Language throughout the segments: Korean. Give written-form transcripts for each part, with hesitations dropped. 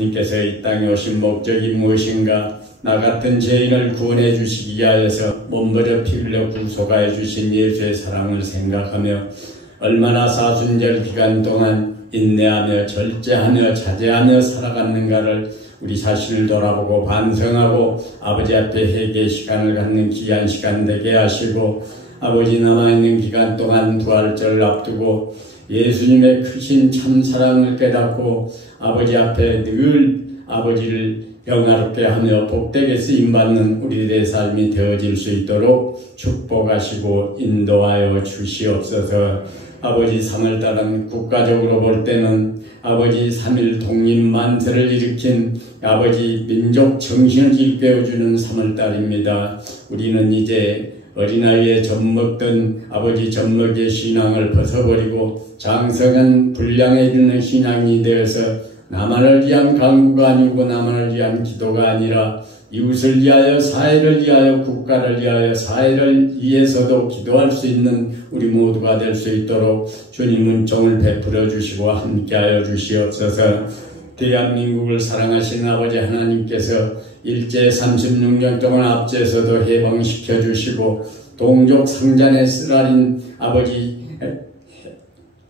주님께서 이 땅에 오신 목적이 무엇인가? 나 같은 죄인을 구원해 주시기 위하여서 몸버려 피 흘려 구속하여 주신 예수의 사랑을 생각하며 얼마나 사순절 기간 동안 인내하며 절제하며 자제하며 살아갔는가를 우리 자신을 돌아보고 반성하고 아버지 앞에 회개 시간을 갖는 귀한 시간 되게 하시고, 아버지 남아있는 기간 동안 부활절을 앞두고 예수님의 크신 참사랑을 깨닫고 아버지 앞에 늘 아버지를 영화롭게 하며 복되게 쓰임받는 우리들의 삶이 되어질 수 있도록 축복하시고 인도하여 주시옵소서. 아버지 3월달은 국가적으로 볼 때는 아버지 3.1 독립만세를 일으킨 아버지 민족 정신을 일깨워주는 3월달입니다. 우리는 이제 어린아이에 젖먹던 아버지 젖먹이의 신앙을 벗어버리고 장성한 분량에 이르는 신앙이 되어서 나만을 위한 강구가 아니고 나만을 위한 기도가 아니라 이웃을 위하여 사회를 위하여 국가를 위하여 사회를 위해서도 기도할 수 있는 우리 모두가 될 수 있도록 주님 은총을 베풀어 주시고 함께하여 주시옵소서. 대한민국을 사랑하시는 아버지 하나님께서 일제 36년 동안 앞제에서도 해방시켜 주시고 동족 상잔에 쓰라린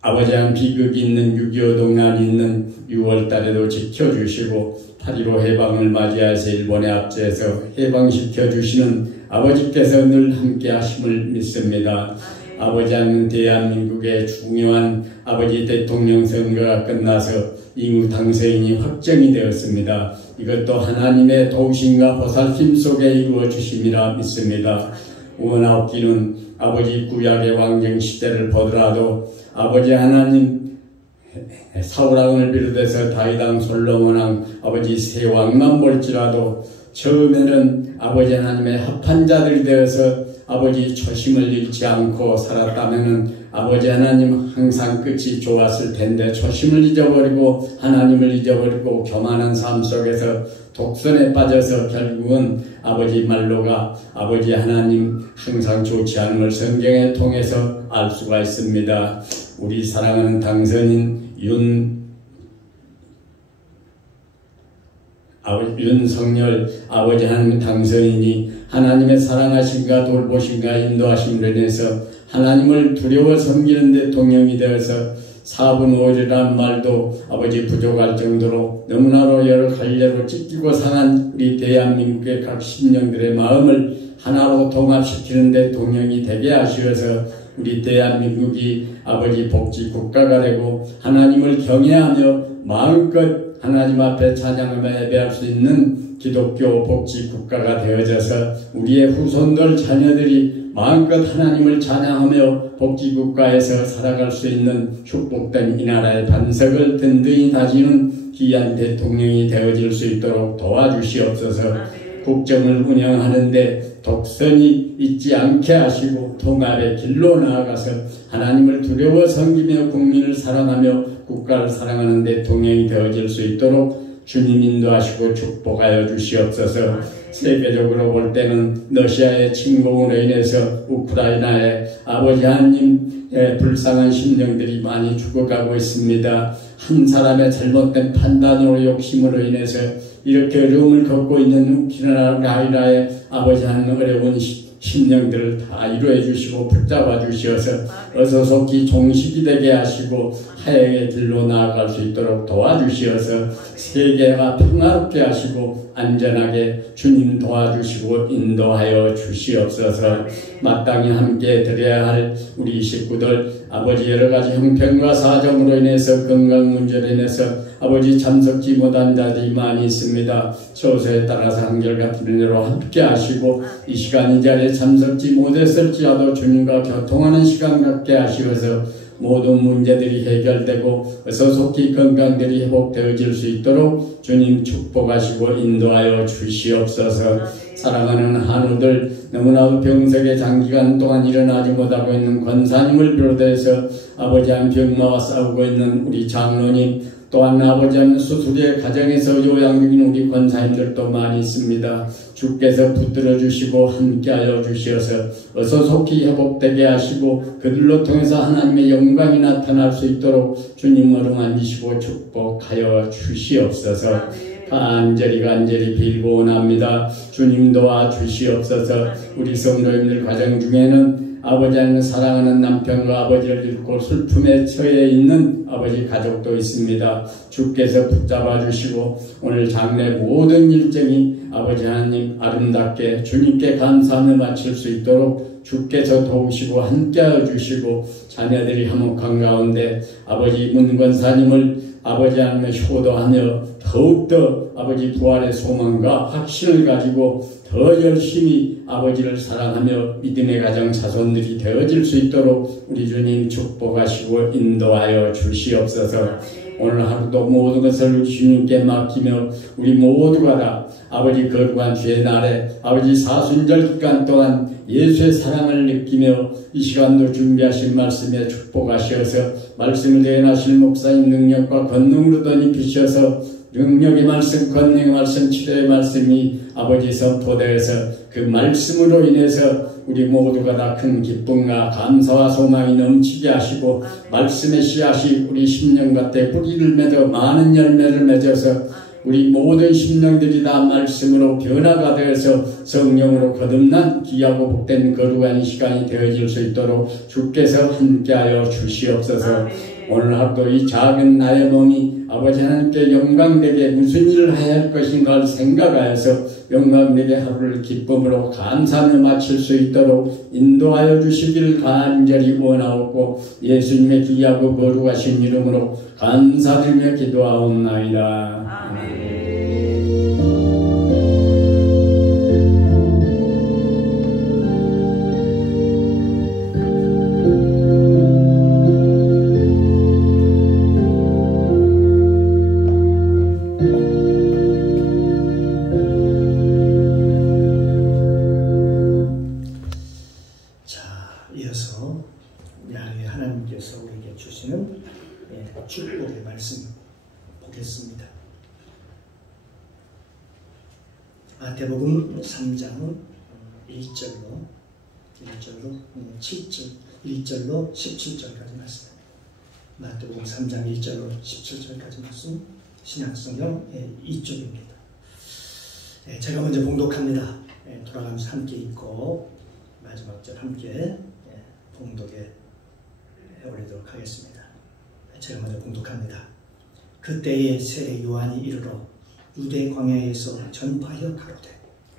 아버지한 비극이 있는 6.25 동란이 있는 6월달에도 지켜주시고 8.15 해방을 맞이해서 일본의 앞제에서 해방시켜 주시는 아버지께서 늘 함께 하심을 믿습니다. 아버지는 대한민국의 중요한 아버지 대통령 선거가 끝나서 임무 당선인이 확정이 되었습니다. 이것도 하나님의 도우심과 보살핌 속에 이루어 주심이라 믿습니다. 원하옵기는 아버지 구약의 왕정 시대를 보더라도 아버지 하나님 사울왕을 비롯해서 다윗왕 솔로몬왕 아버지 세 왕만 볼지라도 처음에는 아버지 하나님의 합한 자들이 되어서 아버지 초심을 잃지 않고 살았다면은 아버지 하나님 항상 끝이 좋았을 텐데 초심을 잊어버리고 하나님을 잊어버리고 교만한 삶 속에서 독선에 빠져서 결국은 아버지 말로가 아버지 하나님 항상 좋지 않은 걸 성경에 통해서 알 수가 있습니다. 우리 사랑하는 당선인 윤석열 아버지 하나님 당선인이 하나님의 사랑하심과 돌보심과 인도하심으로 인해서 하나님을 두려워 섬기는 대통령이 되어서 4분 5일이라는 말도 아버지 부족할 정도로 너무나도 여러 갈래로 찢기고 상한 우리 대한민국의 각 심령들의 마음을 하나로 통합시키는 대통령이 되게 하시어서 우리 대한민국이 아버지 복지 국가가 되고 하나님을 경외하며 마음껏 하나님 앞에 찬양하며 예배할 수 있는 기독교 복지 국가가 되어져서 우리의 후손들 자녀들이 마음껏 하나님을 찬양하며 복지 국가에서 살아갈 수 있는 축복된 이 나라의 반석을 든든히 다지는 귀한 대통령이 되어질 수 있도록 도와주시옵소서. 국정을 운영하는데 독선이 있지 않게 하시고 통합의 길로 나아가서 하나님을 두려워 섬기며 국민을 사랑하며 국가를 사랑하는 대통령이 되어질 수 있도록 주님 인도하시고 축복하여 주시옵소서. 세계적으로 볼 때는 러시아의 침공으로 인해서 우크라이나의 아버지 하나님의 불쌍한 심령들이 많이 죽어가고 있습니다. 한 사람의 잘못된 판단으로 욕심으로 인해서 이렇게 어려움을 겪고 있는 우크라이나의 아버지 하나님 어려운 심령들을 다 이루어 주시고 붙잡아 주시어서 어서 속히 종식이 되게 하시고 하행의 길로 나아갈 수 있도록 도와주시어서 세계가 평화롭게 하시고 안전하게 주님 도와주시고 인도하여 주시옵소서. 마땅히 함께 드려야 할 우리 식구들 아버지 여러가지 형편과 사정으로 인해서 건강 문제로 인해서 아버지 참석지 못한 자들이 많이 있습니다. 처소에 따라서 한결같은 은혜로 함께 하시고 이 시간 이 자리에 참석지 못했을지라도 주님과 교통하는 시간 갖게 하시어서 모든 문제들이 해결되고 어서 속히 건강들이 회복되어질 수 있도록 주님 축복하시고 인도하여 주시옵소서. 사랑하는 한우들 너무나도 병석에 장기간 동안 일어나지 못하고 있는 권사님을 비롯해서 아버지 한 병마와 싸우고 있는 우리 장로님 또한 아버지 하나님 수술의 가정에서 요양 중인 우리 권사님들도 많이 있습니다. 주께서 붙들어 주시고 함께하여 주시어서 어서 속히 회복되게 하시고 그들로 통해서 하나님의 영광이 나타날 수 있도록 주님 어루만지시고 축복하여 주시옵소서. 간절히 빌고 원합니다. 주님 도와 주시옵소서. 우리 성도님들 가정 중에는 아버지 하나님 사랑하는 남편과 아버지를 잃고 슬픔에 처해 있는 아버지 가족도 있습니다. 주께서 붙잡아 주시고 오늘 장래 모든 일정이 아버지 하나님 아름답게 주님께 감사하며 마칠 수 있도록 주께서 도우시고 함께하여 주시고 자녀들이 화목한 가운데 아버지 문권사님을 아버지 하나님의 효도하며 더욱더 아버지 부활의 소망과 확신을 가지고 더 열심히 아버지를 사랑하며 믿음의 가정 자손들이 되어질 수 있도록 우리 주님 축복하시고 인도하여 주시옵소서. 오늘 하루도 모든 것을 주님께 맡기며 우리 모두가 다 아버지 거룩한 주의 날에 아버지 사순절 기간 동안 예수의 사랑을 느끼며 이 시간도 준비하신 말씀에 축복하시어서 말씀을 대행하실 목사님 능력과 권능으로 덧입히셔서 능력의 말씀, 권능의 말씀, 치료의 말씀이 아버지 선포되어서 그 말씀으로 인해서 우리 모두가 다 큰 기쁨과 감사와 소망이 넘치게 하시고 말씀의 씨앗이 우리 심령 곁에 뿌리를 맺어 많은 열매를 맺어서 우리 모든 심령들이 다 말씀으로 변화가 되어서 성령으로 거듭난 귀하고 복된 거룩한 시간이 되어질 수 있도록 주께서 함께하여 주시옵소서. 오늘 하루도 이 작은 나의 몸이 아버지 하나님께 영광되게 무슨 일을 해야 할 것인가를 생각하여서 영광되게 하루를 기쁨으로 감사하며 마칠 수 있도록 인도하여 주시기를 간절히 원하옵고 예수님의 귀하고 거룩하신 이름으로 감사드리며 기도하옵나이다. 아멘. 축복의 말씀 보겠습니다. 마태복음 3장 1절로 17절까지 말씀. 마태복음 3장 1절로 17절까지 말씀. 신약성경 이쪽입니다. 제가 먼저 봉독합니다. 돌아가면서 함께 읽고 마지막 절 함께 봉독에 올리도록 하겠습니다. 제가 먼저 봉독합니다. 그때에 세례 요한이 이르러 유대 광야에서 전파하여 가로되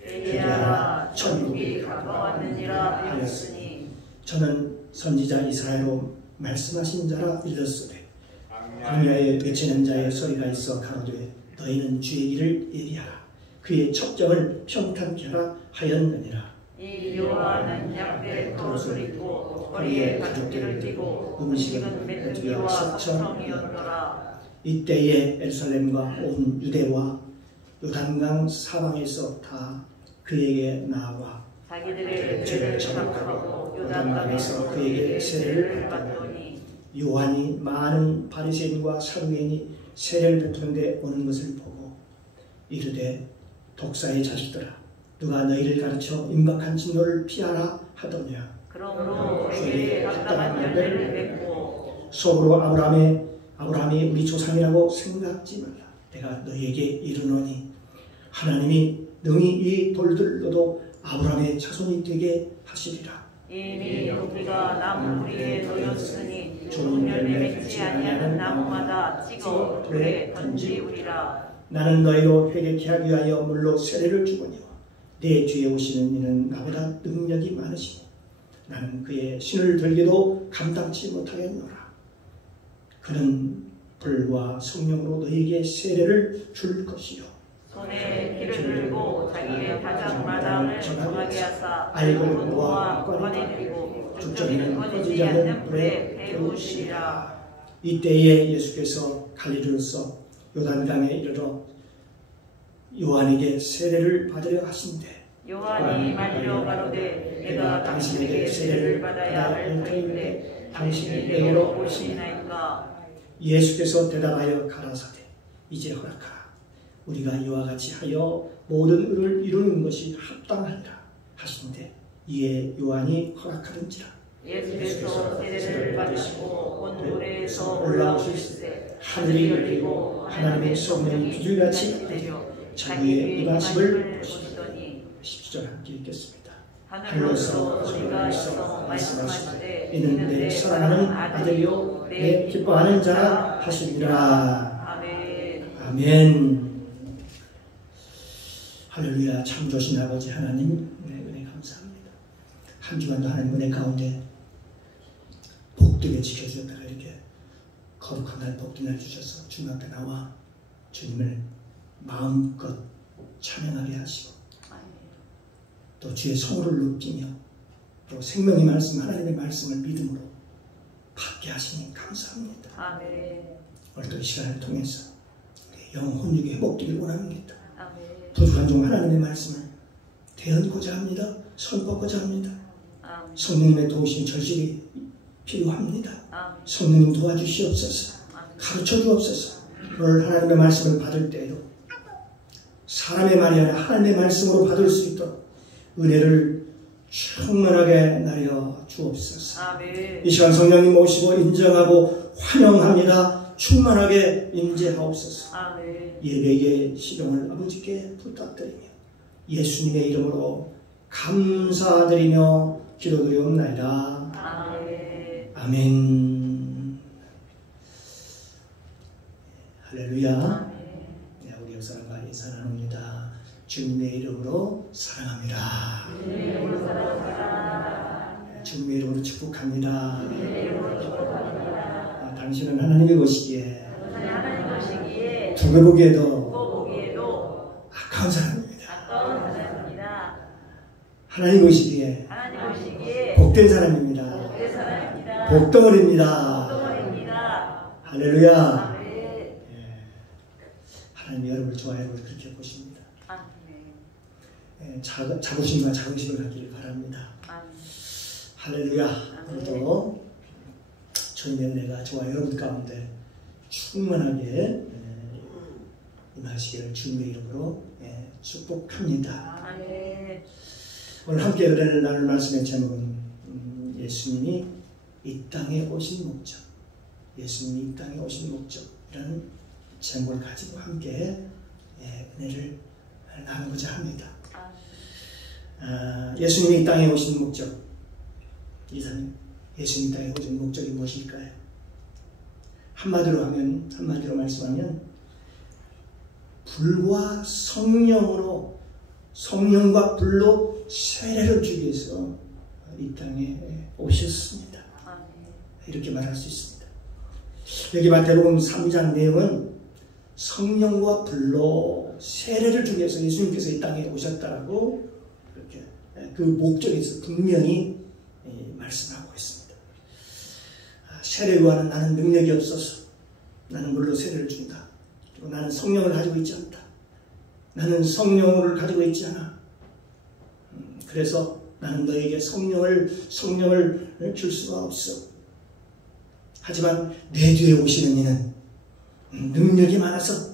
회개하라 천국이 가까웠느니라 하였으니 저는 선지자 이사야로 말씀하신 자라 일렀으되 광야에 외치는 자의 소리가 있어 가로되 너희는 주의 길을 예비하라 그의 첩정을 평탄케 하라 하였느니라. 이 요한은 양떼 털옷을 입고 허리에 가죽띠를 띠고 음식은 메뚜기와 석청이었더라. 이때에 예루살렘과 온 유대와 요단강 사방에서 다 그에게 나와 자기들의 죄를 자복하고 요단강에서 그에게 세례를 받더니 요한이 많은 바리새인과 사두개인이 세례를 베푸는데 오는 것을 보고 이르되 독사의 자식들아 누가 너희를 가르쳐 임박한 진노를 피하라 하더냐. 그러므로 그에게 합당한 열매를 맺고 속으로 아브라함이 우리 조상이라고 생각지 말라. 내가 너희에게 이르노니 하나님이 능히 이 돌들로도 아브라함의 자손이 되게 하시리라. 이미 우리가 나무 뿌리에 놓였으니 좋은 열매 맺지 아니하는 나무마다 찍어 돌에 던지우리라. 나는 너희로 회개케 하기 위하여 물로 세례를 주거니와 내 뒤에 오시는 이는 나보다 능력이 많으시고 나는 그의 신을 들기도 감당치 못하겠노라. 그는 불과 성령으로 너희에게 세례를 줄 것이요 손에 기를 들고 자기의 가장마당을 정하게 하사 알곡 노와 관에 들고 죽전에는 꺼지지 않는 불에 태우시리라. 이때에 예수께서 갈릴리로서 요단강에 이르러 요한에게 세례를 받으려 하신대 요한이 말려 가로되 내가 당신에게 세례를 받아야 할 터인데 당신이 내게로 오시나이까. 예수께서 대답하여 가라사대 이제 허락하라. 우리가 이와 같이 하여 모든 의를 이루는 것이 합당하리라 하시는데 이에 요한이 허락하는지라. 예수께서 세례를 받으시고 온 노래에서 올라오실세 하늘이 열리고 하나님의 성령이 비둘기같이 내려 자기의 임하심을 보시더니 10절 함께 읽겠습니다. 하늘로서 소리가 있어 말씀하시되 이는 내 사랑하는 아들이요 내 기뻐하는 자라 하시니라. 아멘. 아멘. 할렐루야. 참 좋으신 아버지 하나님 은혜 감사합니다. 한 주간도 하나님 은혜 가운데 복되게 지켜주셨다가 이렇게 거룩한 날 복된 날 주셔서 주님 앞에 나와 주님을 마음껏 찬양하게 하시고 또 주의 성호를 높이며 또 생명의 말씀 하나님의 말씀을 믿음으로 받게 하시니 감사합니다. 아멘. 오늘도 이 시간을 통해서 영 혼육이 회복되길 원합니다. 아멘. 부족한 종 하나님의 말씀을 대언고자 합니다. 선포하고자 합니다. 아멘. 성령님의 도우심 절실히 필요합니다. 아멘. 성령님 도와주시옵소서. 가르쳐 주옵소서. 오늘 하나님의 말씀을 받을 때에도 사람의 말이 아니라 하나님의 말씀으로 받을 수 있도록 은혜를 충만하게 나려 주옵소서. 아멘. 이 시간 성령님 모시고 인정하고 환영합니다. 충만하게 임재하옵소서. 아멘. 예배의 시종을 아버지께 부탁드리며 예수님의 이름으로 감사드리며 기도드리옵나이다. 아멘. 아멘. 할렐루야. 아멘. 네, 우리 옆사람과 인사 나눕니다. 주님의 이름으로 사랑합니다. 주님의 이름으로 축복합니다. 당신은 하나님이 보시기에 두고 보기에도 아까운 사람입니다. 하나님 보시기에 복된 사람입니다. 복덩어리입니다. 할렐루야. 하나님이 여러분을 좋아하고 그렇게 보십니다. 자부심과 자긍심을 갖기를 바랍니다. 할렐루야. 오늘도 주님의 은혜가 저와 여러분 가운데 충만하게 임하시기를 주님의 이름으로 축복합니다. 오늘 함께 은혜를 나눌 말씀의 제목은 예수님이 이 땅에 오신 목적, 예수님이 이 땅에 오신 목적이라는 제목을 가지고 함께 은혜를 나누고자 합니다. 예수님이 이 땅에 오신 목적, 이사님, 예수님 땅에 오신 목적이 무엇일까요? 한마디로 말씀하면 불과 성령과 불로 세례를 주기 위해서 이 땅에 오셨습니다. 이렇게 말할 수 있습니다. 여기 마태복음 3장 내용은 성령과 불로 세례를 주기 위해서 예수님께서 이 땅에 오셨다라고 이렇게 그 목적에서 분명히 말씀하고 있습니다. 세례요한은 나는 능력이 없어서 나는 물로 세례를 준다. 그리고 나는 성령을 가지고 있지 않다. 나는 성령을 가지고 있지 않아. 그래서 나는 너에게 성령을 줄 수가 없어. 하지만 내 뒤에 오시는 이는 능력이 많아서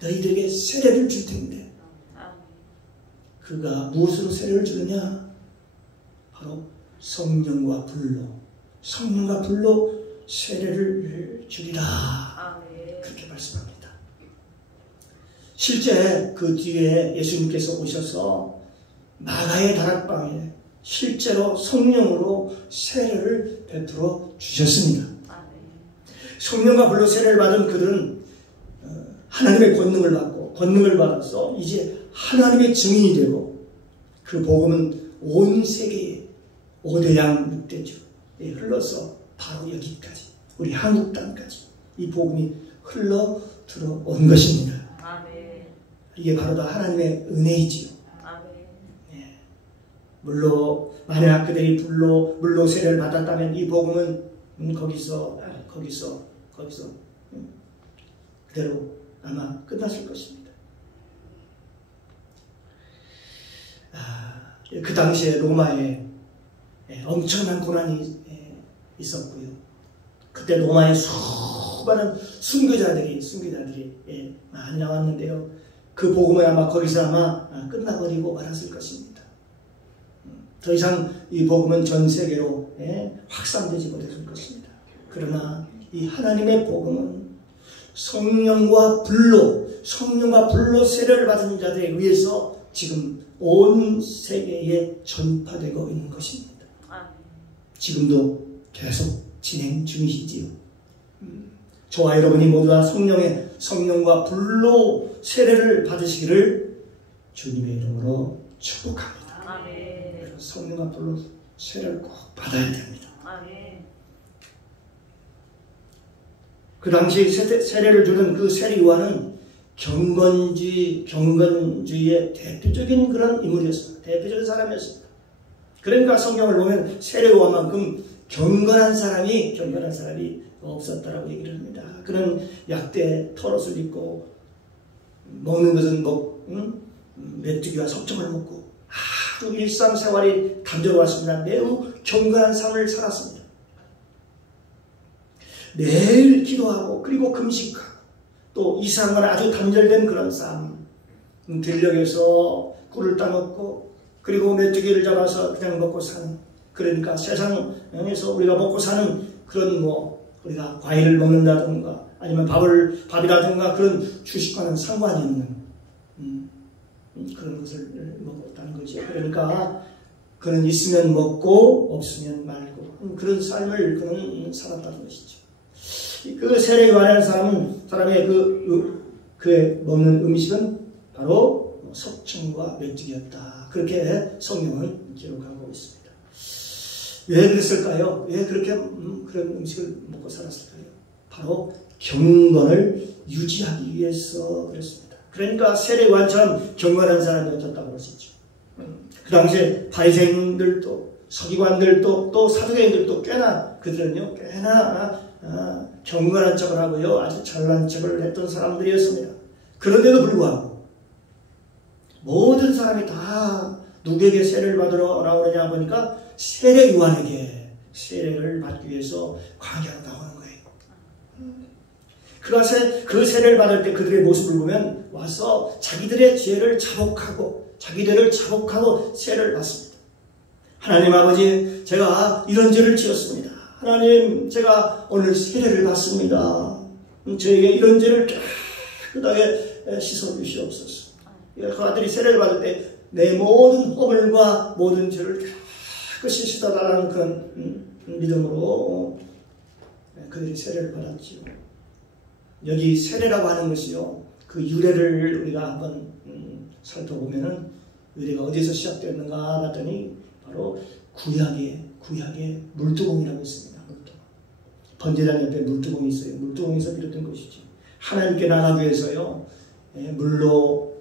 너희들에게 세례를 줄 텐데 그가 무엇으로 세례를 주느냐? 바로 성령과 불로 세례를 주리라. 그렇게 말씀합니다. 실제 그 뒤에 예수님께서 오셔서 마가의 다락방에 실제로 성령으로 세례를 베풀어 주셨습니다. 성령과 불로 세례를 받은 그들은 하나님의 권능을 받아서 이제 하나님의 증인이 되고 그 복음은 온 세계에 5대양 6대주에 흘러서 바로 여기까지 우리 한국 땅까지 이 복음이 흘러 들어온 것입니다. 이게 바로 다 하나님의 은혜이지요. 물로 만약 그들이 물로 세례를 받았다면 이 복음은 거기서 그대로 아마 끝났을 것입니다. 그 당시에 로마에 엄청난 고난이 있었고요. 그때 로마의 구하는 순교자들이 많이 나왔는데요. 그 복음은 아마 거기서 끝나버리고 말았을 것입니다. 더 이상 이 복음은 전 세계로 확산되지 못했을 것입니다. 그러나 이 하나님의 복음은 성령과 불로 세례를 받은 자들에 의해서 지금 온 세계에 전파되고 있는 것입니다. 지금도 계속 진행 중이시지요. 저와 여러분이 모두가 성령과 불로 세례를 받으시기를 주님의 이름으로 축복합니다. 아멘. 성령과 불로 세례를 꼭 받아야 됩니다. 아멘. 그 당시 세례를 주는 그 세례 요한은 경건주의의 대표적인 그런 인물이었습니다. 대표적인 사람이었습니다. 그러니까 성경을 보면 세례 요한만큼 경건한 사람이 없었다라고 얘기를 합니다. 그는 약대 털옷을 입고 먹는 것은 메뚜기와 석청을 먹고 아주 일상생활이 단조로웠습니다. 매우 경건한 삶을 살았습니다. 매일 기도하고 그리고 금식하고 또 이상한 아주 단절된 그런 삶, 들녘에서 꿀을 따먹고 그리고 메뚜기를 잡아서 그냥 먹고 사는, 그러니까 세상에서 우리가 먹고 사는 그런 우리가 과일을 먹는다든가 아니면 밥이라든가 그런 주식과는 상관이 없는 그런 것을 먹었다는 거죠. 그러니까 그는 있으면 먹고 없으면 말고 그런 삶을 그는 살았다는 것이죠. 그 세례 요한이라는 사람의 그의 먹는 음식은 바로 석청과 메뚜기였다. 그렇게 성경은 기록하고 있습니다. 왜 그랬을까요? 왜 그렇게 그런 음식을 먹고 살았을까요? 바로 경건을 유지하기 위해서 그랬습니다. 그러니까 세례 요한처럼 경건한 사람이었다고 할 수 있죠. 그 당시에 바리새인들도 서기관들도 또 사두개인들도 꽤나 경건한 척을 하고요, 아주 잘난 척을 했던 사람들이었습니다. 그런데도 불구하고 모든 사람이 다 누구에게 세례를 받으러 나오느냐 보니까 세례 요한에게 세례를 받기 위해서 광야로 나오는 거예요. 그 세례를 받을 때 그들의 모습을 보면 와서 자기들의 죄를 자복하고 세례를 받습니다. 하나님 아버지, 제가 이런 죄를 지었습니다. 하나님, 제가 오늘 세례를 받습니다. 저에게 이런 죄를 깨끗하게 씻어주시옵소서. 그 아들이 세례를 받을 때 내 모든 허물과 모든 죄를 깨끗이 씻어달라는 그런 믿음으로 그들이 세례를 받았지요. 여기 세례라고 하는 것이요, 그 유래를 우리가 한번 살펴보면은 유래가 어디서 시작되었는가 봤더니 바로 구약의 물두공이라고 있습니다. 물두공. 번제단 옆에 물두공이 있어요. 물두공에서 비롯된 것이죠. 하나님께 나가기 위해서요, 물로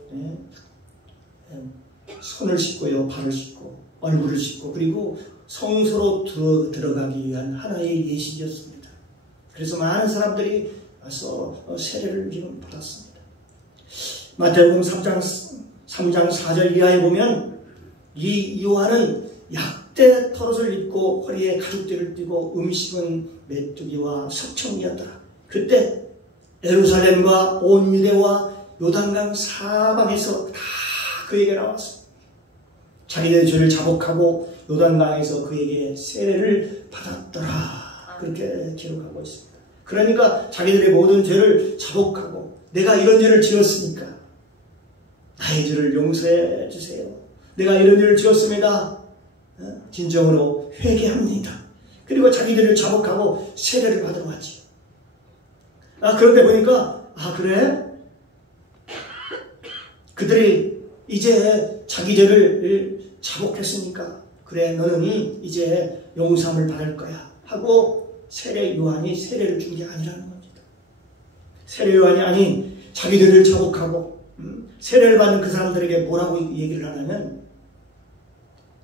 손을 씻고요, 발을 씻고 얼굴을 씻고 그리고 성소로 들어가기 위한 하나의 예식이었습니다. 그래서 많은 사람들이 와서 세례를 지금 받았습니다. 마태복음 3장 4절 이하에 보면 이 요한은 약대 털옷을 입고 허리에 가죽띠를 띠고 음식은 메뚜기와 석청이었더라. 그때 예루살렘과 온 유대와 요단강 사방에서 다 그에게 나왔습니다. 자기들의 죄를 자복하고 요단강에서 그에게 세례를 받았더라. 그렇게 기록하고 있습니다. 그러니까 자기들의 모든 죄를 자복하고 내가 이런 죄를 지었으니까 나의 죄를 용서해 주세요. 내가 이런 죄를 지었습니다. 진정으로 회개합니다. 그리고 자기들을 자복하고 세례를 받으러 왔지. 그런데 보니까 그래? 그들이 이제 자기 죄를 자복했으니까 그래, 너는 이제 용서함을 받을 거야 하고 세례 요한이 세례를 준 게 아니라는 겁니다. 세례 요한이 아닌 자기들을 자복하고 세례를 받는 그 사람들에게 뭐라고 얘기를 하냐면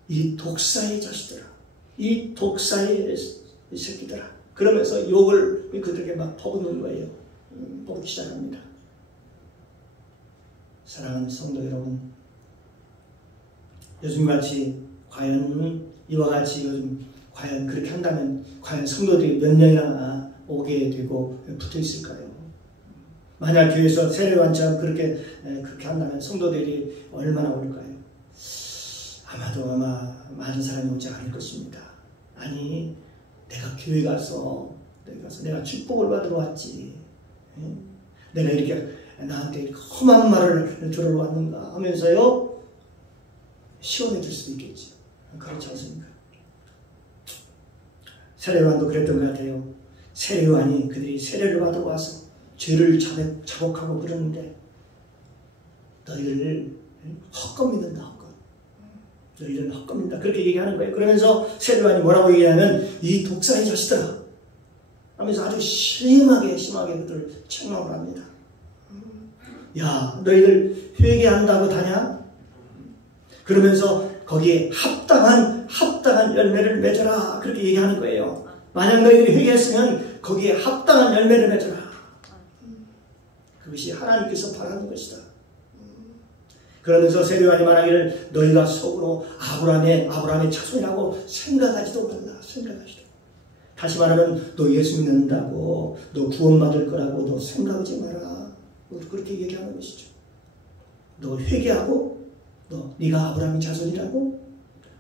이 독사의 자식들아, 이 독사의 새끼들아, 그러면서 욕을 그들에게 막 퍼붓는 거예요. 퍼붓기 시작합니다. 사랑하는 성도 여러분, 요즘같이 과연 이와 같이 요즘 과연 그렇게 한다면 과연 성도들이 몇 명이나 오게 되고 붙어 있을까요? 만약 교회에서 세례요한처럼 그렇게 한다면 성도들이 얼마나 올까요? 아마도 많은 사람이 오지 않을 것입니다. 아니, 내가 교회 가서 내가 축복을 받으러 왔지. 내가 이렇게 나한테 험한 말을 들으러 왔는가 하면서요, 시원해질 수도 있겠지. 그렇지 않습니까? 세례요한도 그랬던 것 같아요. 세례요한이 그들이 세례를 받으러 와서 죄를 자복하고 그러는데 너희를 헛것민다. 너희를 헛것민다. 그렇게 얘기하는 거예요. 그러면서 세례요한이 뭐라고 얘기하면 이 독사의 자식들아 하면서 아주 심하게 그들을 책망을 합니다. 야, 너희들 회개한다고 다냐? 그러면서 거기에 합당한 열매를 맺어라. 그렇게 얘기하는 거예요. 만약 너희들이 회개했으면 거기에 합당한 열매를 맺어라. 그것이 하나님께서 바라는 것이다. 그러면서 세례요한이 말하기를 너희가 속으로 아브라함의 자손이라고 생각하지도 말라. 다시 말하면 너 예수 믿는다고, 너 구원받을 거라고 너 생각하지 마라. 그렇게 얘기하는 것이죠. 너 회개하고 네가 아브라함의 자손이라고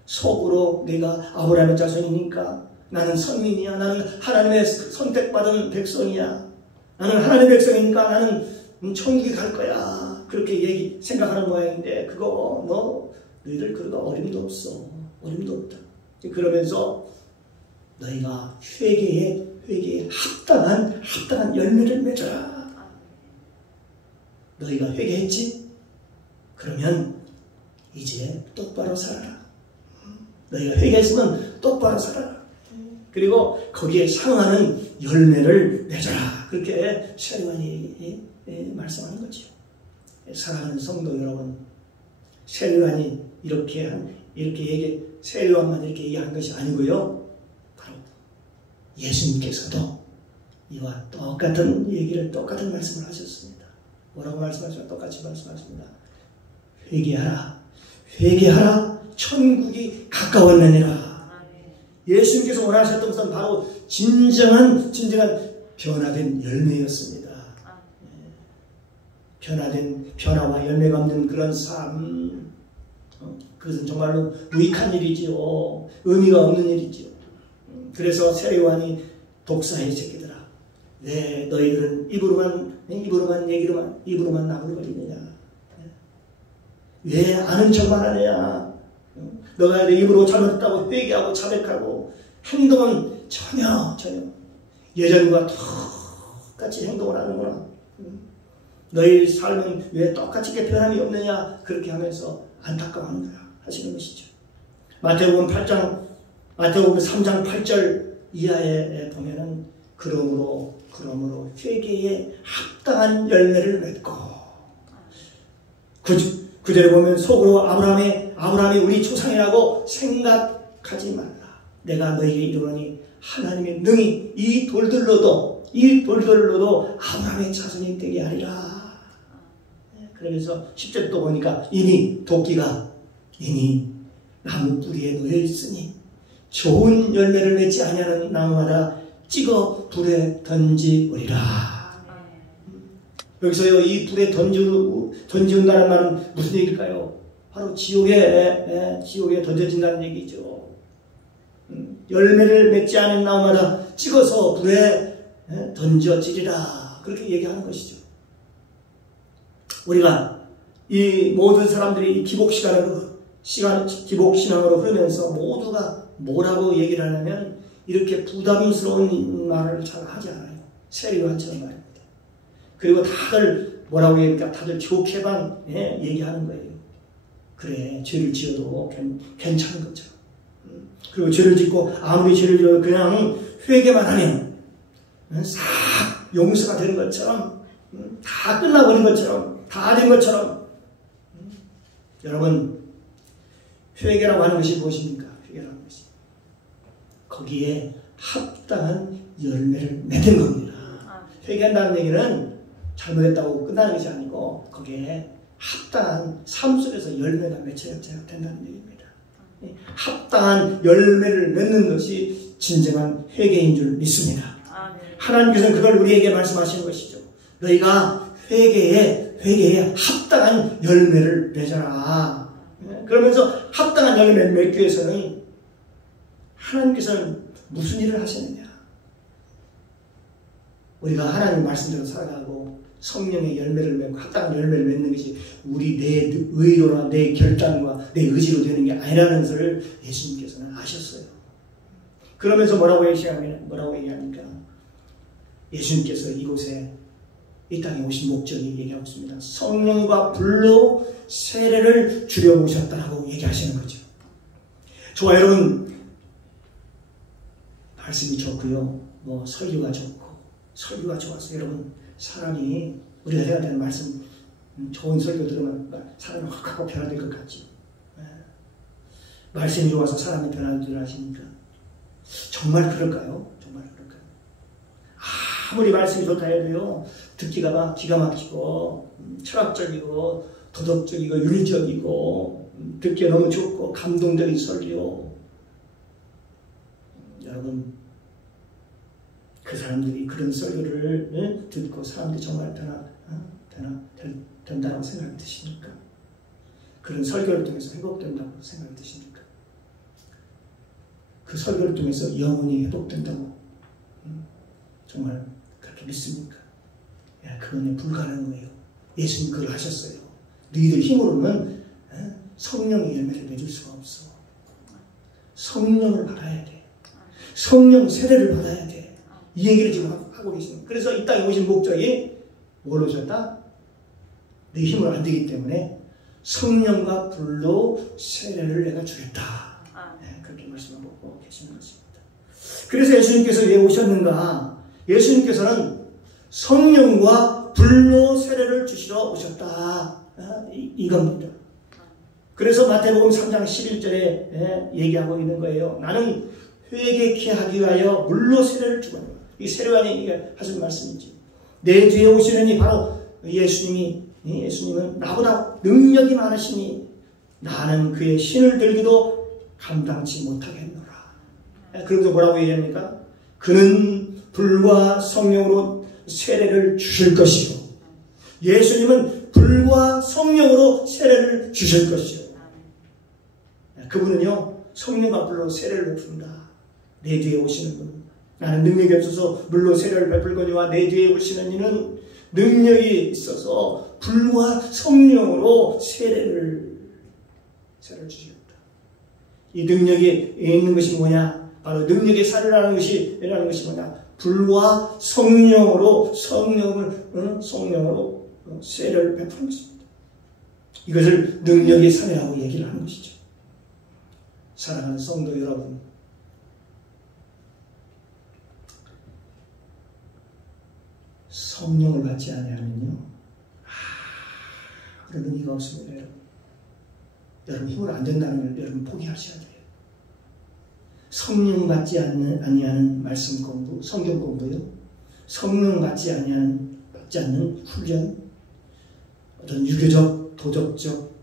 속으로 내가 아브라함의 자손이니까 나는 선민이야. 나는 하나님의 선택받은 백성이야. 나는 하나님의 백성이니까 나는 천국에 갈 거야. 그렇게 생각하는 모양인데 너희들 그러다 어림도 없다. 그러면서 너희가 회개에 합당한 열매를 맺어라. 너희가 회개했지? 그러면 이제 똑바로 살아라. 너희가 회개했으면 똑바로 살아라. 그리고 거기에 상하는 열매를 맺어라. 그렇게 세례요한이 말씀하는 거죠. 사랑하는 성도 여러분, 세례요한이 세례요한만 이렇게 얘기한 것이 아니고요. 바로 예수님께서도 이와 똑같은 말씀을 하셨습니다. 뭐라고 말씀하셨죠? 똑같이 말씀하십니다. 회개하라. 천국이 가까웠느니라. 예수님께서 원하셨던 것은 바로 진정한 변화된 열매였습니다. 변화와 열매가 없는 그런 삶, 그것은 정말로 무익한 일이지요. 의미가 없는 일이지요. 그래서 세례요한이 독사의 새끼들아, 왜 너희들은 입으로만 나불거리느냐? 왜 아는 척만 하느냐? 너가 내 입으로 잘못했다고 회개하고 자백하고 행동은 전혀 예전과 똑같이 행동을 하는구나. 너희 삶은 왜 똑같이 변함이 없느냐? 그렇게 하면서 안타까워하는 거야. 하시는 것이죠. 마태복음 3장 8절 이하에 보면은 그러므로 회개에 합당한 열매를 맺고, 그대로 보면 속으로 아브라함이 우리 조상이라고 생각하지 말라. 내가 너희에게 이르노니 하나님의 능히 이 돌들로도 아브라함의 자손이 되게 하리라. 그러면서 10절 또 보니까 이미 도끼가 나무 뿌리에 놓여 있으니 좋은 열매를 맺지 아니하는 나무마다 찍어 불에 던지우리라. 여기서요, 이 불에 던지운다는 말은 무슨 얘기일까요? 바로 지옥에 던져진다는 얘기죠. 열매를 맺지 않은 나무마다 찍어서 불에 던져지리라. 그렇게 얘기하는 것이죠. 우리가 이 모든 사람들이 기복신앙으로 흐르면서 모두가 뭐라고 얘기를 하냐면 이렇게 부담스러운 말을 잘 하지 않아요. 세례요한처럼 말입니다. 그리고 다들 뭐라고 얘기합니까? 다들 좋게만 얘기하는 거예요. 그래, 죄를 지어도 괜찮은 것처럼. 그리고 죄를 짓고 아무리 죄를 지어도 그냥 회개만 하면 싹 용서가 되는 것처럼, 다 끝나버린 것처럼, 다 된 것처럼. 여러분, 회개라고 하는 것이 무엇입니까? 회개라는 것이 거기에 합당한 열매를 맺는 겁니다. 회개한다는 얘기는 잘못했다고 끝나는 것이 아니고 거기에 합당한 삶 속에서 열매가 맺혀야 된다는 얘기입니다. 합당한 열매를 맺는 것이 진정한 회개인 줄 믿습니다. 하나님께서는 그걸 우리에게 말씀하시는 것이죠. 너희가 회개에 합당한 열매를 맺어라. 그러면서 합당한 열매를 맺기 위해서는 하나님께서는 무슨 일을 하시느냐? 우리가 하나님 말씀대로 살아가고 성령의 열매를 맺고 합당한 열매를 맺는 것이 우리 내 의로나 내 결단과 내 의지로 되는 게 아니라는 것을 예수님께서는 아셨어요. 그러면서 뭐라고 얘기합니까? 예수님께서 이곳에 이 땅에 오신 목적이 얘기하고 있습니다. 성령과 불로 세례를 주려 오셨다라고 얘기하시는 거죠. 좋아, 여러분. 말씀이 좋고요. 설교가 좋고, 설교가 좋아서 여러분, 사람이 우리가 해야 되는 말씀, 좋은 설교 들으면 사람이 확 하고 변화될 것 같죠. 말씀이 좋아서 사람이 변화될 줄 아십니까? 정말 그럴까요? 정말 그럴까요? 아무리 말씀이 좋다 해도요, 듣기가 기가 막히고, 철학적이고, 도덕적이고, 윤리적이고, 듣기에 너무 좋고, 감동적인 설교. 여러분, 그 사람들이 그런 설교를 듣고 사람들이 정말 된다고 생각이 드십니까? 그런 설교를 통해서 회복된다고 생각이 드십니까? 그 설교를 통해서 영혼이 회복된다고 정말 그렇게 믿습니까? 그건 불가능한 거예요. 예수님 그걸 하셨어요. 너희들 힘으로는 성령의 열매를 맺을 수가 없어. 성령을 받아야 돼. 성령 세례를 받아야 돼. 이 얘기를 지금 하고 계십니다. 그래서 이 땅에 오신 목적이 뭘 오셨다? 내 힘으로 안 되기 때문에 성령과 불로 세례를 내가 주겠다. 그렇게 말씀하고 계시는 것입니다. 그래서 예수님께서 왜 오셨는가? 예수님께서는 성령과 불로 세례를 주시러 오셨다. 이겁니다. 그래서 마태복음 3장 11절에 얘기하고 있는 거예요. 나는 회개케 하기 위하여 물로 세례를 주거니와. 이 세례관이 하신 말씀이지. 내 뒤에 오시느니 바로 예수님은 나보다 능력이 많으시니 나는 그의 신을 들기도 감당치 못하겠노라. 그러면서 뭐라고 얘기합니까? 그는 불과 성령으로 세례를 주실 것이요. 예수님은 불과 성령으로 세례를 주실 것이요. 그분은요, 성령과 불로 세례를 베푼다. 내 뒤에 오시는 분. 나는 능력이 없어서 물로 세례를 베풀거니와 내 뒤에 오시는 이는 능력이 있어서 불과 성령으로 세례를 주시겠다. 이 능력이 있는 것이 뭐냐? 바로 능력의 살이라는 것이 뭐냐? 불과 성령으로 세례를 베푸는 것입니다. 이것을 능력의 살이라고 얘기를 하는 것이죠. 사랑하는 성도 여러분, 성령을 받지 아니하면요, 아무런 의미가 없습니다. 여러분 힘으로 안 된다는 걸 여러분 포기하셔야 돼요. 성령 받지 아니하는 말씀 공부, 성경 공부요, 성령 받지 않는 훈련, 어떤 유교적, 도덕적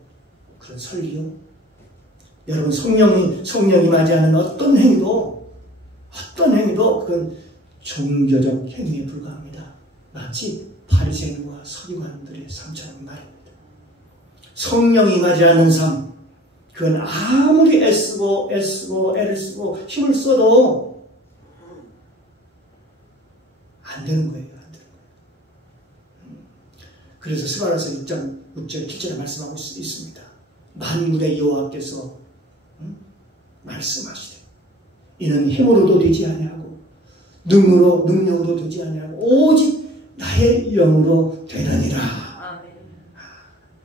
그런 설교, 여러분 성령이 맞이하는 어떤 행위도 그건 종교적 행위에 불과합니다. 마치 바리새인과 서기관들의 삶처럼 말입니다. 성령이 맞이하는 삶, 그건 아무리 애쓰고 애를 쓰고 힘을 써도 안 되는 거예요. 그래서 스가랴서 6장 6절 7절에 말씀하고 있습니다. 만군의 여호와께서 말씀하시되 이는 힘으로도 되지 아니하고 능력으로 되지 아니하고 오직 나의 영으로 되느니라.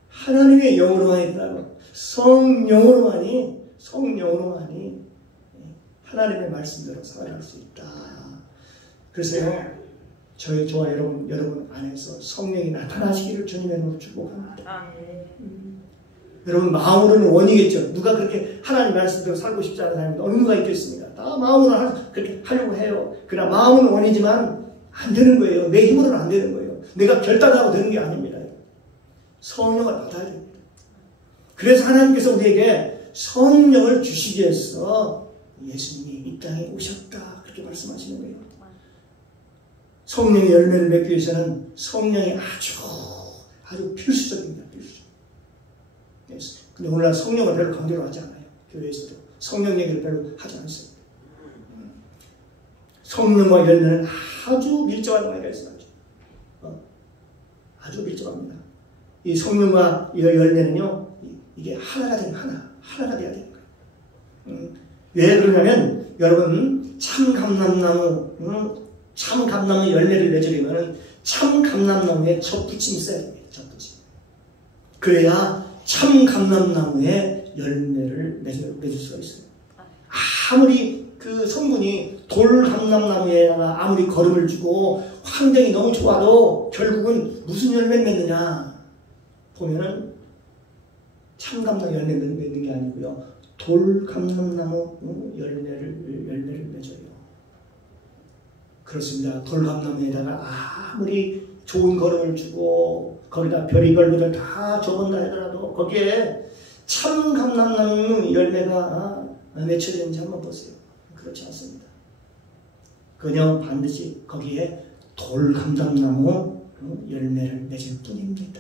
하나님의 영으로만이 되라고. 성령으로만이 하나님의 말씀대로 살아갈 수 있다. 그래서요, 저와 여러분 안에서 성령이 나타나시기를 주님의 이름으로 축복합니다. 여러분 마음으로는 원이겠죠. 누가 그렇게 하나님 말씀대로 살고 싶지 않은 사람이 어느 누가 있겠습니까? 다 마음으로 그렇게 하려고 해요. 그러나 마음은 원이지만 안 되는 거예요. 내 힘으로는 안 되는 거예요. 내가 결단하고 되는 게 아닙니다. 성령을 받아야 됩니다. 그래서 하나님께서 우리에게 성령을 주시기 위해서 예수님이 이 땅에 오셨다. 그렇게 말씀하시는 거예요. 성령의 열매를 맺기 위해서는 성령이 아주 필수적입니다. 필수. 근데 오늘날 성령을 별로 강조를 하지 않아요. 교회에서도 성령 얘기를 별로 하지 않습니다. 성령과 열매는 아주 밀접한 관계가 있어요. 아주 밀접합니다. 이 성령과 이 열매는요, 이게 하나가 돼야 되는 거예요. 왜 그러냐면, 여러분, 참 감람나무 열매를 맺으려면 참 감람나무에 젖붙임이 있어야 됩니다. 젖붙임. 그래야 참 감람나무에 열매를 맺을 수가 있어요. 아무리 그 성분이 돌 감람나무에다가 아무리 거름을 주고 환경이 너무 좋아도 결국은 무슨 열매를 맺느냐 보면은 참 감람 열매를 맺는 게 아니고요, 돌 감람나무 열매를 맺어요. 그렇습니다. 돌 감람나무에다가 아무리 좋은 거름을 주고 거기다 별의별 것을 다 줘본다 하더라도 거기에 참 감람나무 열매가 맺혀지는지 한번 보세요. 그렇지 않습니다. 그냥 반드시 거기에 돌 감람나무 열매를 맺을 뿐입니다.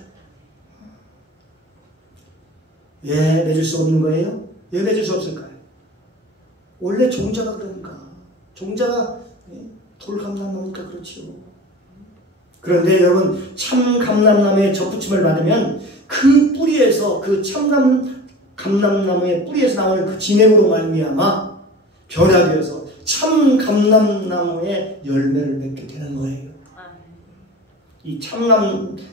왜 맺을 수 없는 거예요? 왜 맺을 수 없을까요? 원래 종자가 그러니까. 종자가 돌 감람나무니까 그렇지요. 그런데 여러분, 참 감람나무의 젖붙임을 받으면 그 뿌리에서, 그 참 감람나무의 뿌리에서 나오는 그 진액으로 말미암아 변화되어서 참 감람나무의 열매를 맺게 되는 거예요. 이 참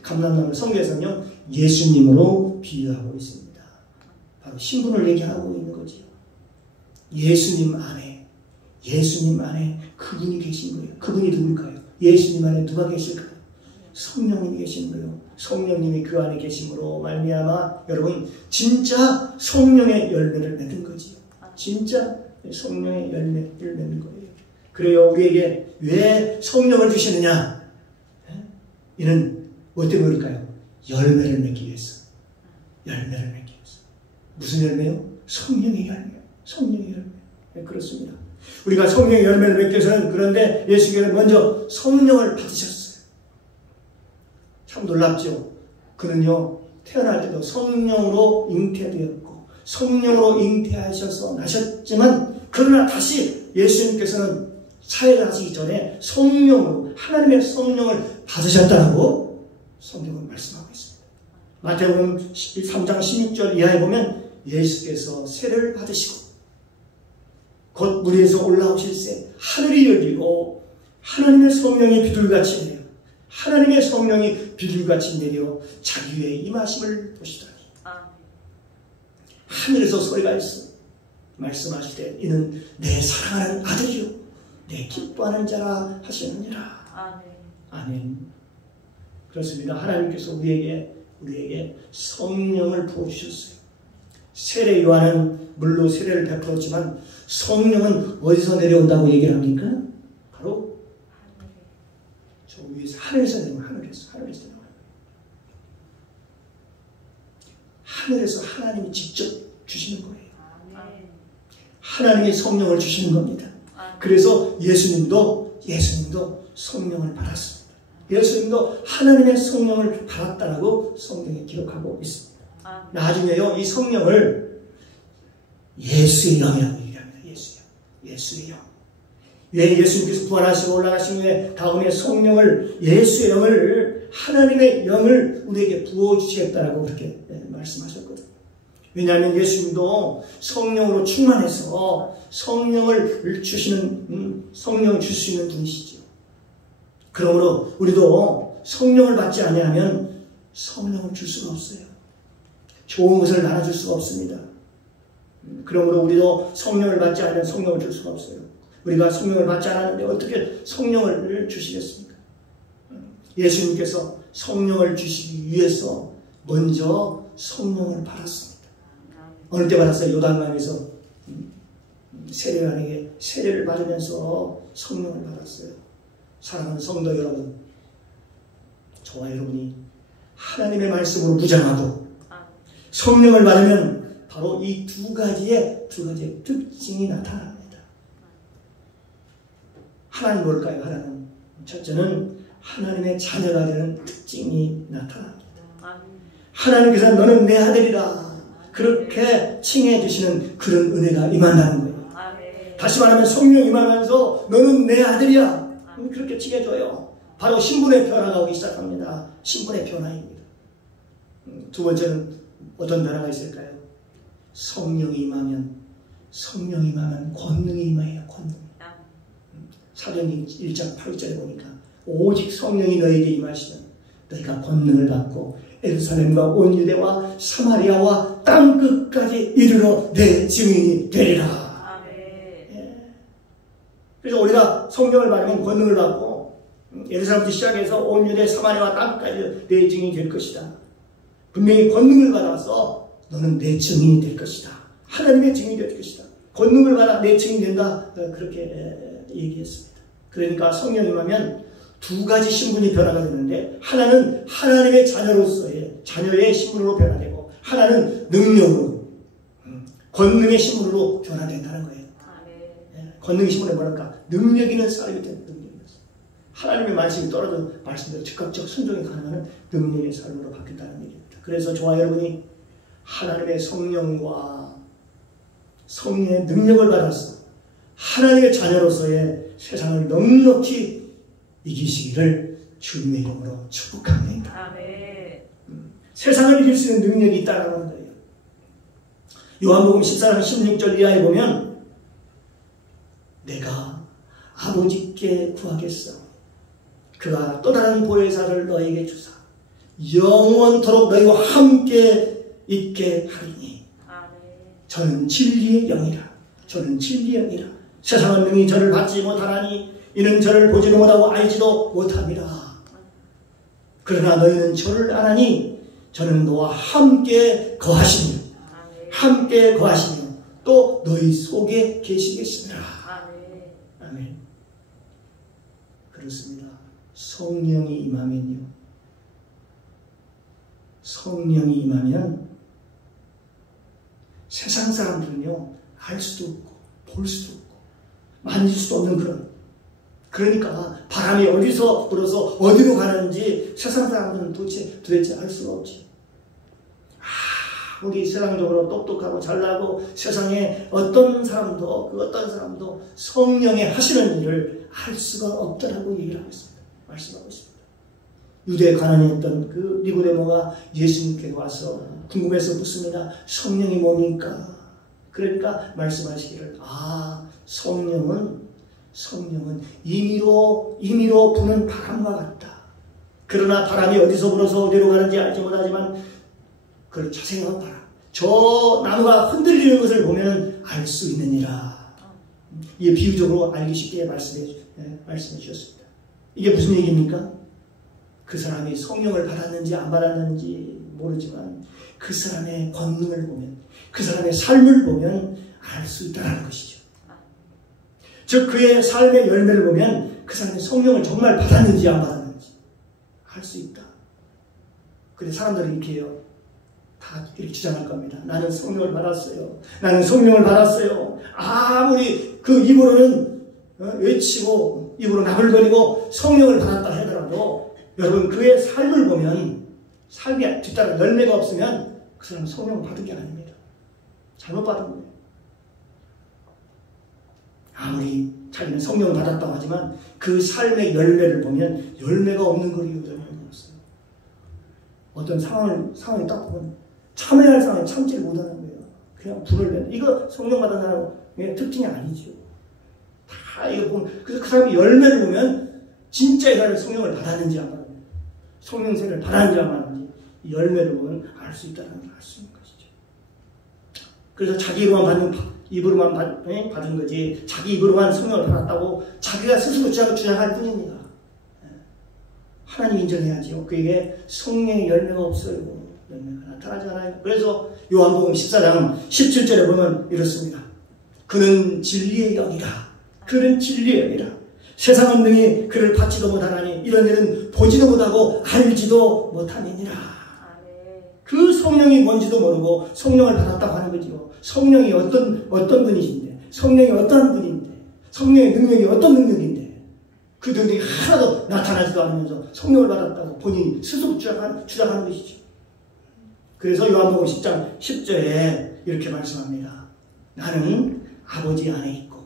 감람나무 성경에서는요, 예수님으로 비유하고 있습니다. 바로 신분을 얘기하고 있는 거죠. 예수님 안에 그분이 계신 거예요. 그분이 누굴까요? 예수님 안에 누가 계실까요? 성령님이 계신 거예요. 성령님이 그 안에 계심으로 말미암아 여러분 진짜 성령의 열매를 맺은 거지요. 진짜 성령의 열매를 맺는 거예요. 그래요, 우리에게 왜 성령을 주시느냐? 이는 뭐 때문에 그럴까요? 열매를 맺기 위해서. 열매를 맺기 위해서. 무슨 열매요? 성령의 열매. 성령의 열매. 네, 그렇습니다. 우리가 성령의 열매를 맺기 위해서는, 그런데 예수께서 먼저 성령을 받으셨어요. 참 놀랍죠? 그는요, 태어날 때도 성령으로 잉태되었고 성령으로 잉태하셔서 나셨지만, 그러나 다시 예수님께서는 사회를 하시기 전에 성령으로, 하나님의 성령을 받으셨다고 성경은 말씀하고 있습니다. 마태복음 3장 16절 이하에 보면 예수께서 세례를 받으시고 곧 물 위에서 올라오실새 하늘이 열리고 하나님의 성령이 비둘같이 내려, 하나님의 성령이 비둘같이 내려 자기 위에 임하심을 보시더니 하늘에서 소리가 있어 말씀하실 때 이는 내 사랑하는 아들이요 내 기뻐하는 자라 하시느니라. 아멘. 그렇습니다. 하나님께서 우리에게 성령을 부어주셨어요. 세례 요한은 물로 세례를 베풀었지만 성령은 어디서 내려온다고 얘기를 합니까? 바로 저 위에서, 하늘에서 내려와요. 하늘에서 내려와요. 하늘에서 하나님이 직접 주시는 거예요. 하나님의 성령을 주시는 겁니다. 그래서 예수님도 성령을 받았습니다. 예수님도 하나님의 성령을 받았다라고 성경에 기록하고 있습니다. 나중에요, 이 성령을 예수의 영이라고 얘기합니다. 예수의 영. 왜 예수님께서 부활하시고 올라가신 후에 다음에 성령을, 예수의 영을, 하나님의 영을 우리에게 부어주시겠다라고 그렇게 말씀하셨거든요. 왜냐하면 예수님도 성령으로 충만해서 성령을 줄 수 있는 분이시죠. 그러므로 우리도 성령을 받지 아니하면 성령을 줄 수가 없어요. 좋은 것을 나눠줄 수가 없습니다. 그러므로 우리도 성령을 받지 않으면 성령을 줄 수가 없어요. 우리가 성령을 받지 않았는데 어떻게 성령을 주시겠습니까? 예수님께서 성령을 주시기 위해서 먼저 성령을 받았습니다. 어느 때 받았어요? 요단강에서 세례요한에게 세례를 받으면서 성령을 받았어요. 사랑하는 성도 여러분, 저와 여러분이 하나님의 말씀으로 무장하고 성령을 받으면 바로 이 두 가지의 특징이 나타납니다. 하나는 뭘까요? 첫째는 하나님의 자녀가 되는 특징이 나타납니다. 하나님께서 너는 내 아들이라 그렇게 칭해 주시는 그런 은혜가 임한다는 거예요. 다시 말하면 성령 임하면서 너는 내 아들이야 그렇게 칭해 줘요. 바로 신분의 변화가 오기 시작합니다. 신분의 변화입니다. 두 번째는 어떤 변화가 있을까요? 성령이 임하면 권능이 임해요. 권능. 사도행전 1장 8절에 보니까 오직 성령이 너에게 임하시면 너희가 권능을 받고 예루살렘과 온 유대와 사마리아와 땅끝까지 이르러 내 증인이 되리라. 예. 그래서 우리가 성령을 받으면 권능을 받고 예루살렘부터 시작해서 온 유대 사마리아와 땅끝까지 내 증인이 될 것이다. 분명히 권능을 받아서 너는 내 증인이 될 것이다. 하나님의 증인이 될 것이다. 권능을 받아 내 증인이 된다. 그렇게 얘기했습니다. 그러니까 성령이 임하면 두 가지 신분이 변화가 되는데 하나는 하나님의 자녀의 신분으로 변화되고 하나는 능력으로 권능의 신분으로 변화된다는 거예요. 권능의 신분이 뭐랄까? 능력 있는 사람이 된 능력이었어요. 하나님의 말씀이 떨어져 말씀대로 즉각적 순종이 가능한 능력의 삶으로 바뀌었다는 얘기입니다. 그래서 저와 여러분이 하나님의 성령과 성령의 능력을 받아서 하나님의 자녀로서의 세상을 넉넉히 이기시기를 주님의 이름으로 축복합니다. 세상을 이길 수 있는 능력이 있다는 거예요. 요한복음 14장 16절 이하에 보면 내가 아버지께 구하겠어. 그가 또 다른 보혜사를 너에게 주사 영원토록 너희와 함께 있게 하리니 저는 진리의 영이라. 저는 진리의 영이라. 세상은 능히 저를 받지 못하나니 이는 저를 보지도 못하고 알지도 못함이라. 그러나 너희는 저를 아나니 저는 너와 함께 거하시며 또 너희 속에 계시겠습니다. 아멘. 그렇습니다. 성령이 임하면 세상 사람들은요 알 수도 없고 볼 수도 없고 만질 수도 없는 그러니까 바람이 어디서 불어서 어디로 가는지 세상 사람들은 도대체 알 수가 없지. 우리 세상적으로 똑똑하고 잘나고 세상에 어떤 사람도 성령의 하시는 일을 알 수가 없다라고 얘기를 하고 있습니다. 말씀하고 있습니다. 유대 가난했던 그 니고데모가 예수님께 와서 궁금해서 묻습니다. 성령이 뭡니까? 그러니까 말씀하시기를 성령은 임의로 부는 바람과 같다. 그러나 바람이 어디서 불어서 어디로 가는지 알지 못하지만 그걸 자세히 봐라. 저 나무가 흔들리는 것을 보면 알 수 있느니라. 이게 비유적으로 알기 쉽게 말씀해 주셨습니다. 이게 무슨 얘기입니까? 그 사람이 성령을 받았는지 안 받았는지 모르지만 그 사람의 권능을 보면 그 사람의 삶을 보면 알 수 있다는 것이죠. 즉 그의 삶의 열매를 보면 그 사람이 성령을 정말 받았는지 안 받았는지 알 수 있다. 근데 사람들은 이렇게 해요. 다 이렇게 주장할 겁니다. 나는 성령을 받았어요. 아무리 그 입으로는 외치고 입으로 나불거리고 성령을 받았다 하더라도 여러분 그의 삶을 보면 삶이 뒤따라 열매가 없으면 그 사람은 성령을 받은 게 아닙니다. 잘못 받은 거예요. 아무리 자기는 성령을 받았다고 하지만 그 삶의 열매를 보면 열매가 없는 거리요. 열매가 없어요. 어떤 상황이 딱 보면 참여할 상황에 참지를 못하는 거예요. 그냥 불을 내는. 이거 성령 받은 사람의 특징이 아니죠. 다 이거 보면 그래서 그 사람이 열매를 보면 진짜 이 사람이 성령을 받았는지 안 받았는지 성령세를 받았는지 안 받았는지 이 열매를 보면 알 수 있다는 걸 알 수 있는 것이죠. 그래서 자기 입으로만 받은 거지 자기 입으로만 성령을 받았다고 자기가 스스로 주장할 뿐입니다. 하나님 인정해야죠. 그에게 성령의 열매가 없어요. 열매가 나타나지 않아요. 그래서 요한복음 14장 17절에 보면 이렇습니다. 그는 진리의 영이라. 세상은 능히 그를 받지도 못하나니 이런 일은 보지도 못하고 알지도 못함이니라. 그 성령이 뭔지도 모르고 성령을 받았다고 하는 거지요. 성령이 어떤 분이신데 성령이 어떠한 분인데 성령의 능력이 어떤 능력인데 그 능력이 하나도 나타나지도 않으면서 성령을 받았다고 본인이 스스로 주장하는 것이죠. 그래서 요한복음 10장 10절에 이렇게 말씀합니다. 나는 아버지 안에 있고,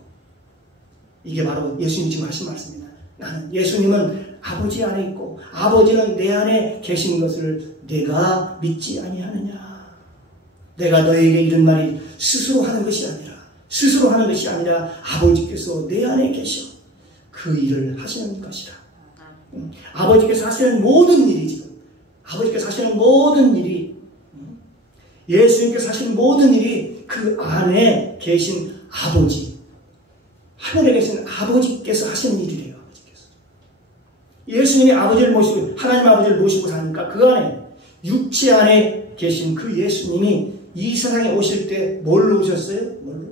이게 바로 예수님이 지금 하신 말씀입니다. 나는, 예수님은 아버지 안에 있고 아버지는 내 안에 계신 것을 내가 믿지 아니하느냐. 내가 너에게 이런 말이 스스로 하는 것이 아니라 아버지께서 내 안에 계셔 그 일을 하시는 것이라. 아버지께서 하시는 모든 일이, 지금 아버지께서 하시는 모든 일이, 예수님께서 하시는 모든 일이 그 안에 계신 아버지, 하늘에 계신 아버지께서 하시는 일이래요. 아버지께서. 예수님이 아버지를 모시고, 하나님 아버지를 모시고 사니까 그 안에, 육체 안에 계신 그 예수님이 이 세상에 오실 때 뭘로 오셨어요? 뭘로?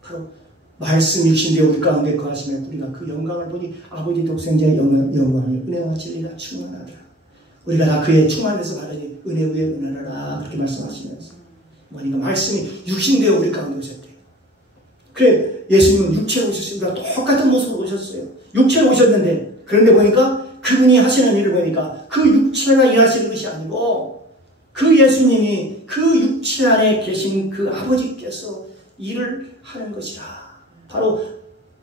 바로 말씀 육신되어 우리 가운데 거하시면 우리가 그 영광을 보니 아버지 독생자의 영광을 은혜와 진리가 충만하더라. 우리가 다 그의 충만해서 받으니 은혜 위에 은혜라, 그렇게 말씀하시면서 뭐니까 말씀이 육신되어 우리 가운데 오셨대요. 그래, 예수님은 육체로 오셨습니다. 똑같은 모습으로 오셨어요. 육체로 오셨는데, 그런데 보니까 그분이 하시는 일을 보니까 그 육체가 일하시는 것이 아니고 그 예수님이 그 육체 안에 계신 그 아버지께서 일을 하는 것이라. 바로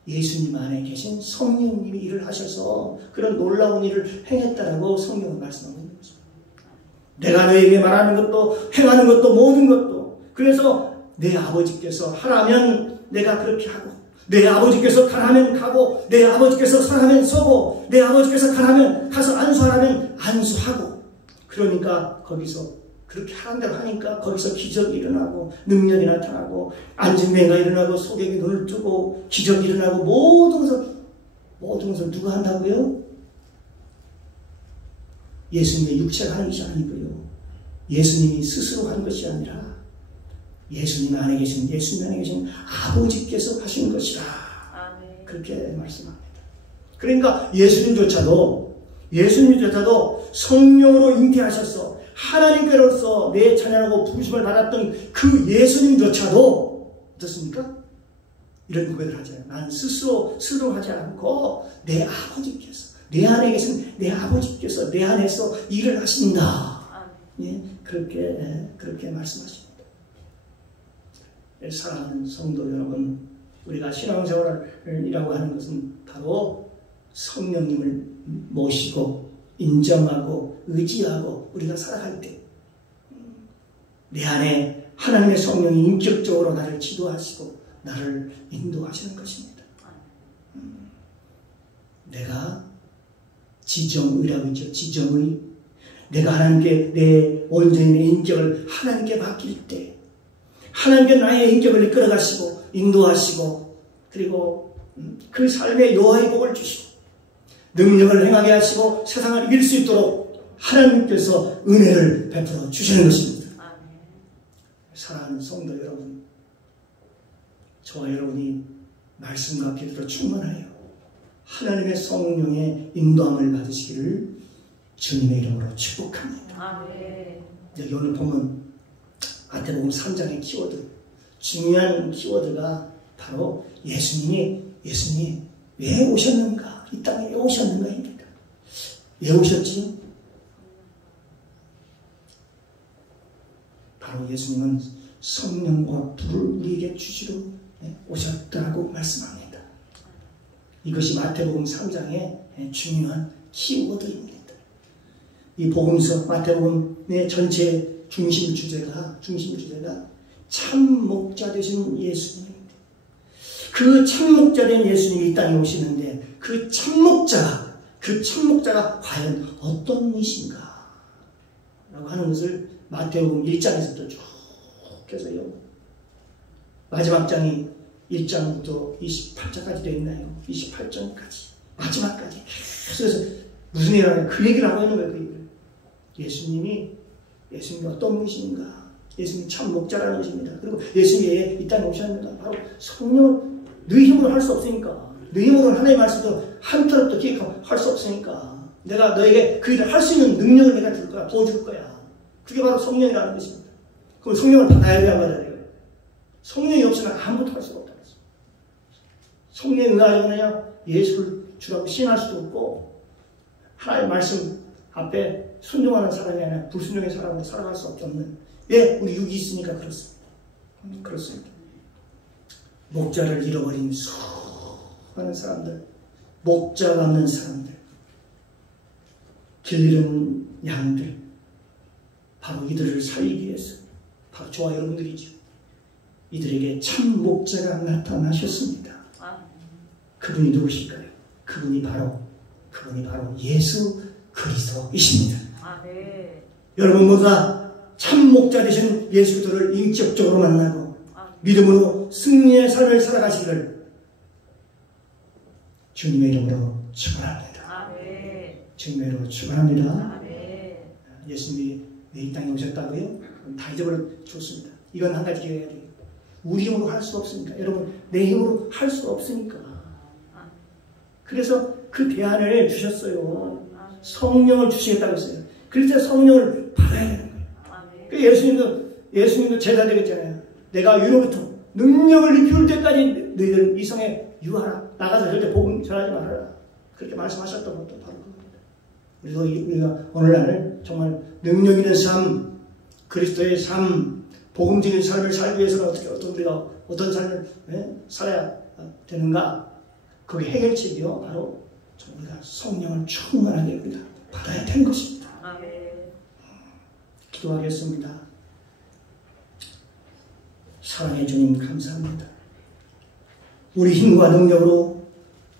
예수님 안에 계신 성령님이 일을 하셔서 그런 놀라운 일을 행했다라고 성경은 말씀하고 있는 것입니다. 내가 너에게 말하는 것도 행하는 것도 모든 것도, 그래서 내 아버지께서 하라면 내가 그렇게 하고, 내 아버지께서 가라면 가고, 내 아버지께서 서라면 서고, 내 아버지께서 가라면 가서 안수하라면 안수하고. 그러니까 거기서 그렇게 하는 대로 하니까 거기서 기적이 일어나고 능력이 나타나고 앉은 맹가 일어나고 소경이 눈을 뜨고 기적이 일어나고 모든 것을 누가 한다고요? 예수님의 육체가 하는 것이 아니고요. 예수님이 스스로 하는 것이 아니라 예수님 안에 계신 아버지께서 하시는 것이라. 그렇게 말씀합니다. 그러니까 예수님조차도 성령으로 잉태하셔서 하나님께로서 내 찬양하고 부르심을 받았던 그 예수님조차도 어떻습니까? 이런 고백을 하잖아요. 나는 스스로 하지 않고 내 아버지께서, 내 안에 계신 내 아버지께서 내 안에서 일을 하신다. 예, 그렇게 말씀하십니다. 사랑하는 성도 여러분, 우리가 신앙생활이라고 하는 것은 바로 성령님을 모시고 인정하고 의지하고 우리가 살아갈 때 내 안에 하나님의 성령이 인격적으로 나를 지도하시고 나를 인도하시는 것입니다. 내가 지정의라고 있죠. 지정의. 내가 하나님께 내 온전히 내 인격을 하나님께 맡길 때 하나님께 나의 인격을 이끌어가시고 인도하시고 그리고 그 삶의 노하의 복을 주시고 능력을 행하게 하시고 세상을 이길 수 있도록 하나님께서 은혜를 베풀어 주시는 것입니다. 사랑하는 성도 여러분, 저와 여러분이 말씀과 기도로 충만하여 하나님의 성령의 인도함을 받으시기를 주님의 이름으로 축복합니다. 여기 오늘 보면 마태복음 3장의 키워드, 중요한 키워드가 바로 예수님이 왜 오셨는가, 이 땅에 왜 오셨는가입니다. 왜 오셨지? 바로 예수님은 성령과 불을 우리에게 주시러 오셨다고 말씀합니다. 이것이 마태복음 3장의 중요한 키워드입니다. 이 복음서 마태복음의 전체 중심 주제가 참 목자 되신 예수님입니다. 그 참 목자 된 예수님이 이 땅에 오시는데 그 참 목자가 과연 어떤 이신가 라고 하는 것을 마태복음 1장에서부터 쭉 해서요. 마지막 장이 1장부터 28장까지 되어 있나요? 28장까지 마지막까지 계속해서 무슨 얘기를 하냐, 그 얘기를 하고 있는 거예요. 그 얘기를. 예수님이 어떤 분이신가, 예수님이 참 목자라는 것입니다. 그리고 예수님이 이 땅에 오셨는가, 바로 성령을 너희 힘으로 할 수 없으니까, 너희 힘으로 하나님의 말씀도 한 털도 기획할 수 없으니까 내가 너에게 그 일을 할 수 있는 능력을 내가 줄 거야, 도와줄 거야. 그게 바로 성령이라는 것입니다. 그럼 성령을 받아야 돼요, 말아야 돼요. 성령이 없으면 아무것도 할 수가 없다는 것입니다. 성령에 응하지 않으냐 예수를 주라고 시인할 수도 없고 하나님의 말씀 앞에 순종하는 사람이 아니라 불순종의 사람으로 살아갈 수 없는 왜? 우리 육이 있으니까 그렇습니다. 그렇습니다. 목자를 잃어버린 수많은 사람들, 목자가 없는 사람들, 길 잃은 양들, 바로 이들을 살리기 위해서 바로 저와 여러분들이죠. 이들에게 참 목자가 나타나셨습니다. 그분이 누구실까요? 그분이 바로 예수 그리스도이십니다. 여러분 모두가 참 목자 되신 예수 그리스도를 인격적으로 만나고 믿음으로 승리의 삶을 살아가시기를 주님의 이름으로 축원합니다. 주님의 이름으로 축원합니다. 예수님이 왜 이 땅에 오셨다고요? 다 잊어버려 좋습니다. 이건 한 가지 기억해야 돼요. 우리 힘으로 할 수 없으니까. 여러분 내 힘으로 할 수 없으니까. 그래서 그 대안을 주셨어요. 성령을 주시겠다고 했어요. 그래서 성령을 받아야 되는 거예요. 예수님도 제자 되겠잖아요. 내가 위로부터 능력을 입힐 때까지 너희들 이 성에 유하라. 나가서 절대 복음 전하지 말아라. 그렇게 말씀하셨던 것도 바로 그겁니다. 우리가 오늘날 정말 능력 있는 삶, 그리스도의 삶, 복음적인 삶을 살기 위해서는 우리가 어떤 삶을 살아야 되는가? 그게 해결책이요. 바로 우리가 성령을 충만하게 우리가 받아야 되는 것입니다. 기도하겠습니다. 사랑의 주님 감사합니다. 우리 힘과 능력으로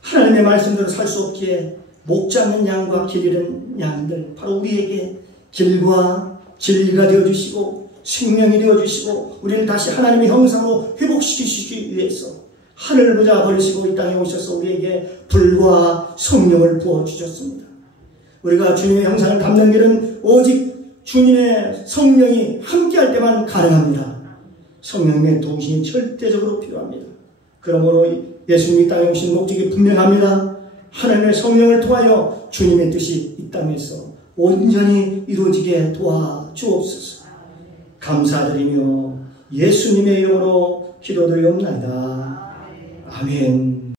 하나님의 말씀대로 살 수 없기에 목 잡는 양과 길 잃은 양들, 바로 우리에게 길과 진리가 되어주시고 생명이 되어주시고 우리는 다시 하나님의 형상으로 회복시키시기 위해서 하늘을 보자 버리시고 이 땅에 오셔서 우리에게 불과 성령을 부어주셨습니다. 우리가 주님의 형상을 담는 길은 오직 주님의 성령이 함께할 때만 가능합니다. 성령의 도우심이 절대적으로 필요합니다. 그러므로 예수님이 땅에 오신 목적이 분명합니다. 하나님의 성령을 통하여 주님의 뜻이 이 땅에서 온전히 이루어지게 도와주옵소서. 감사드리며 예수님의 이름으로 기도드리옵나이다. 아멘.